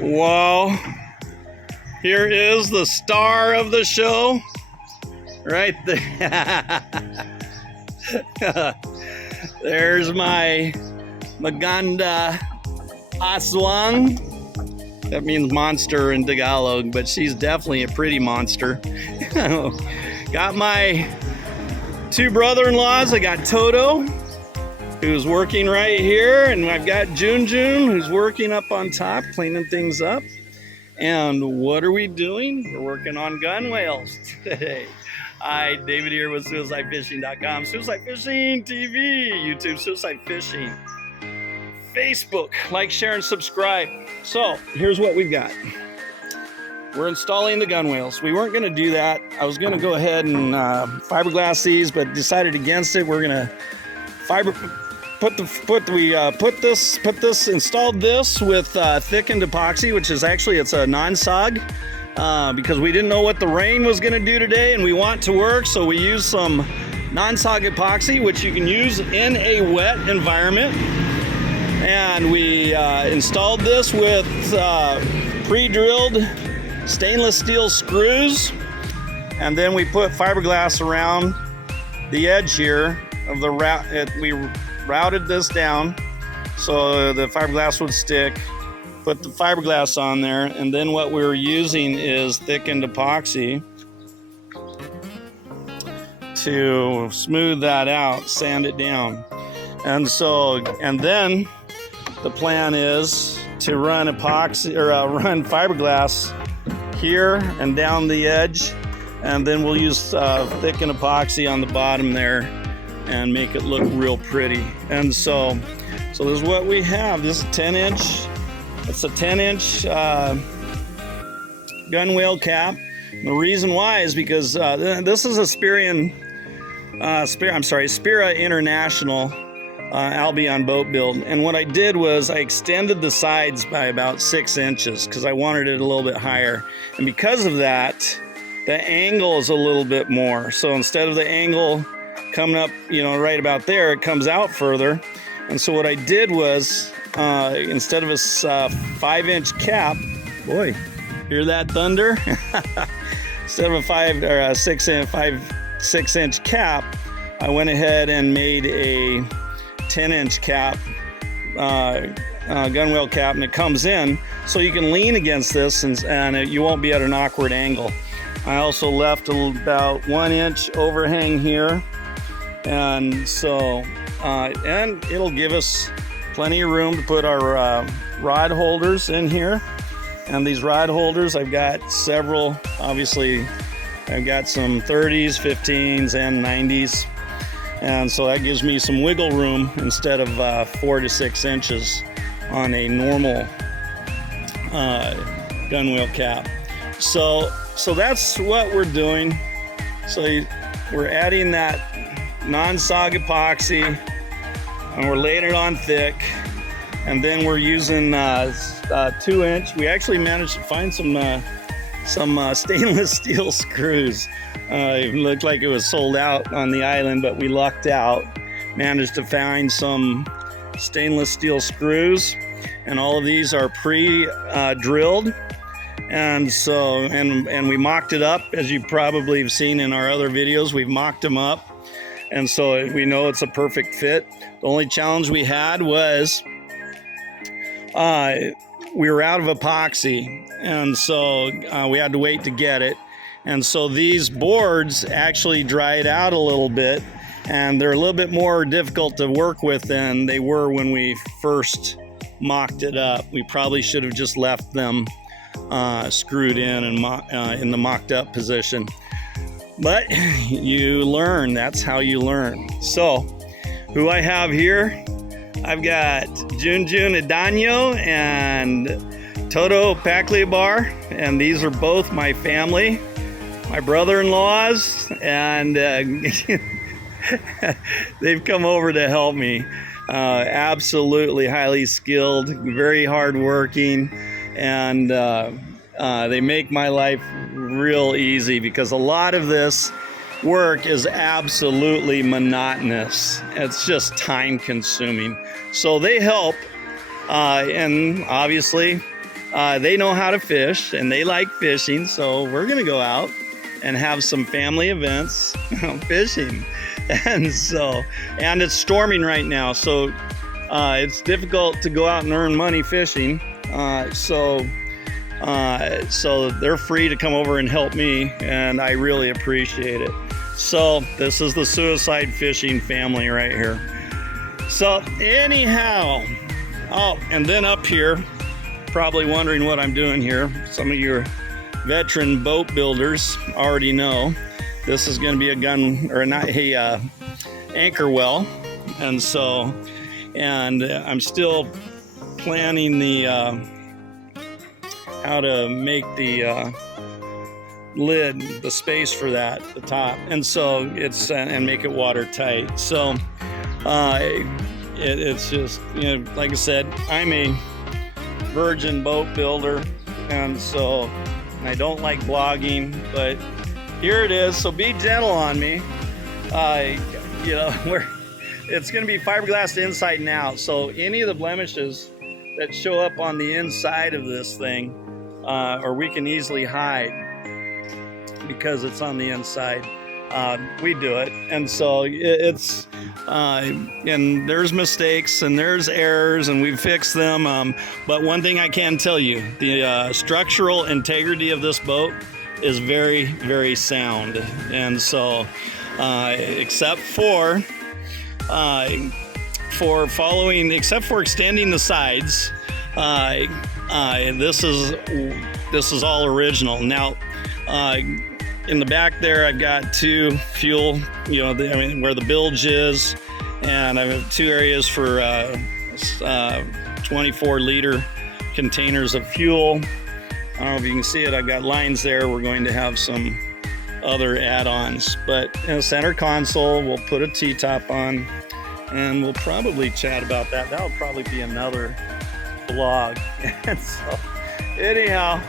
Well, here is the star of the show, right there. There's my Maganda Aswang. That means monster in Tagalog, but she's definitely a pretty monster. Got my two brother-in-laws. I got Toto, who's working right here, and I've got Junjun, who's working up on top, cleaning things up. And what are we doing? We're working on Gunwales today. Hi, David here with SuicideFishing.com, Suicide Fishing TV, YouTube Suicide Fishing, Facebook, like, share, and subscribe. So here's what we've got. We're installing the Gunwales. We weren't going to do that. I was going to go ahead and fiberglass these, but decided against it. We're going to installed this with thickened epoxy, which is actually, it's a non-sog, because we didn't know what the rain was going to do today, and we want to work, so we used some non-sog epoxy, which you can use in a wet environment. And we installed this with pre-drilled stainless steel screws, and then we put fiberglass around the edge here of the route. We routed this down so the fiberglass would stick, put the fiberglass on there, and then what we were using is thickened epoxy to smooth that out, sand it down. And then the plan is to run epoxy, or run fiberglass here and down the edge, and then we'll use thickened epoxy on the bottom there and make it look real pretty. And so this is what we have. This is 10-inch. It's a 10-inch gunwale cap. And the reason why is because this is a Spira International Albion boat build. And what I did was I extended the sides by about 6 inches because I wanted it a little bit higher. And because of that, the angle is a little bit more. So instead of the angle coming up, right about there, it comes out further. And so what I did was, instead of a 5-inch cap, boy, hear that thunder? Instead of a 6-inch cap, I went ahead and made a 10-inch cap, gunwale cap, and it comes in so you can lean against this and you won't be at an awkward angle. I also left about 1-inch overhang here, and so and it'll give us plenty of room to put our rod holders in here. And these rod holders, I've got several. Obviously, I've got some 30s, 15s, and 90s. And so that gives me some wiggle room instead of 4 to 6 inches on a normal gunwale cap. So that's what we're doing. So we're adding that non-sog epoxy, and we're laying it on thick. And then we're using 2-inch. We actually managed to find some stainless steel screws. It looked like it was sold out on the island, but we lucked out. Managed to find some stainless steel screws, and all of these are pre-drilled. And so, and we mocked it up, as you probably have seen in our other videos. We've mocked them up, and so we know it's a perfect fit. The only challenge we had was we were out of epoxy, and so we had to wait to get it. And so these boards actually dried out a little bit, and they're a little bit more difficult to work with than they were when we first mocked it up. We probably should have just left them screwed in and in the mocked up position. But you learn. That's how you learn. So who I have here, I've got Junjun Idanyo and Toto Pacliabar, and these are both my family, my brother-in-laws, and they've come over to help me. Absolutely highly skilled, very hardworking, and they make my life real easy, because a lot of this work is absolutely monotonous. It's just time consuming. So they help And obviously they know how to fish and they like fishing, so we're gonna go out and have some family events fishing. And it's storming right now, so it's difficult to go out and earn money fishing. So they're free to come over and help me, and I really appreciate it. So this is the Suicide Fishing family right here. So anyhow, oh, and then up here, probably wondering what I'm doing here. Some of your veteran boat builders already know this is going to be a anchor well, and I'm still planning the how to make the lid, the space for that, the top, and so it's and make it watertight. So it's just, you know, like I said, I'm a virgin boat builder, and so I don't like blogging, but here it is. So be gentle on me. You know, it's going to be fiberglass inside and out, so any of the blemishes that show up on the inside of this thing, or we can easily hide because it's on the inside, we do it. And so it's and there's mistakes and there's errors, and we fix them, but one thing I can tell you, the structural integrity of this boat is very, very sound. And so except for extending the sides, this is all original. Now in the back there, I've got two fuel, you know, where the bilge is, and I have two areas for 24-liter containers of fuel. I don't know if you can see it. I've got lines there. We're going to have some other add-ons, but in the center console, we'll put a T-top on, and we'll probably chat about that. That'll probably be another vlog. And so, anyhow,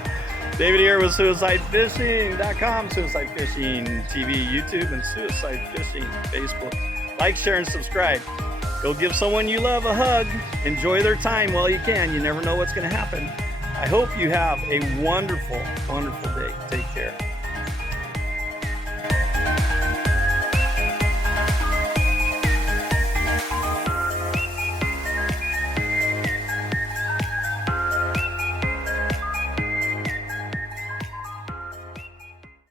David here with SuicideFishing.com, Suicide Fishing TV, YouTube, and Suicide Fishing Facebook. Like, share, and subscribe. Go give someone you love a hug. Enjoy their time while you can. You never know what's going to happen. I hope you have a wonderful, wonderful day. Take care.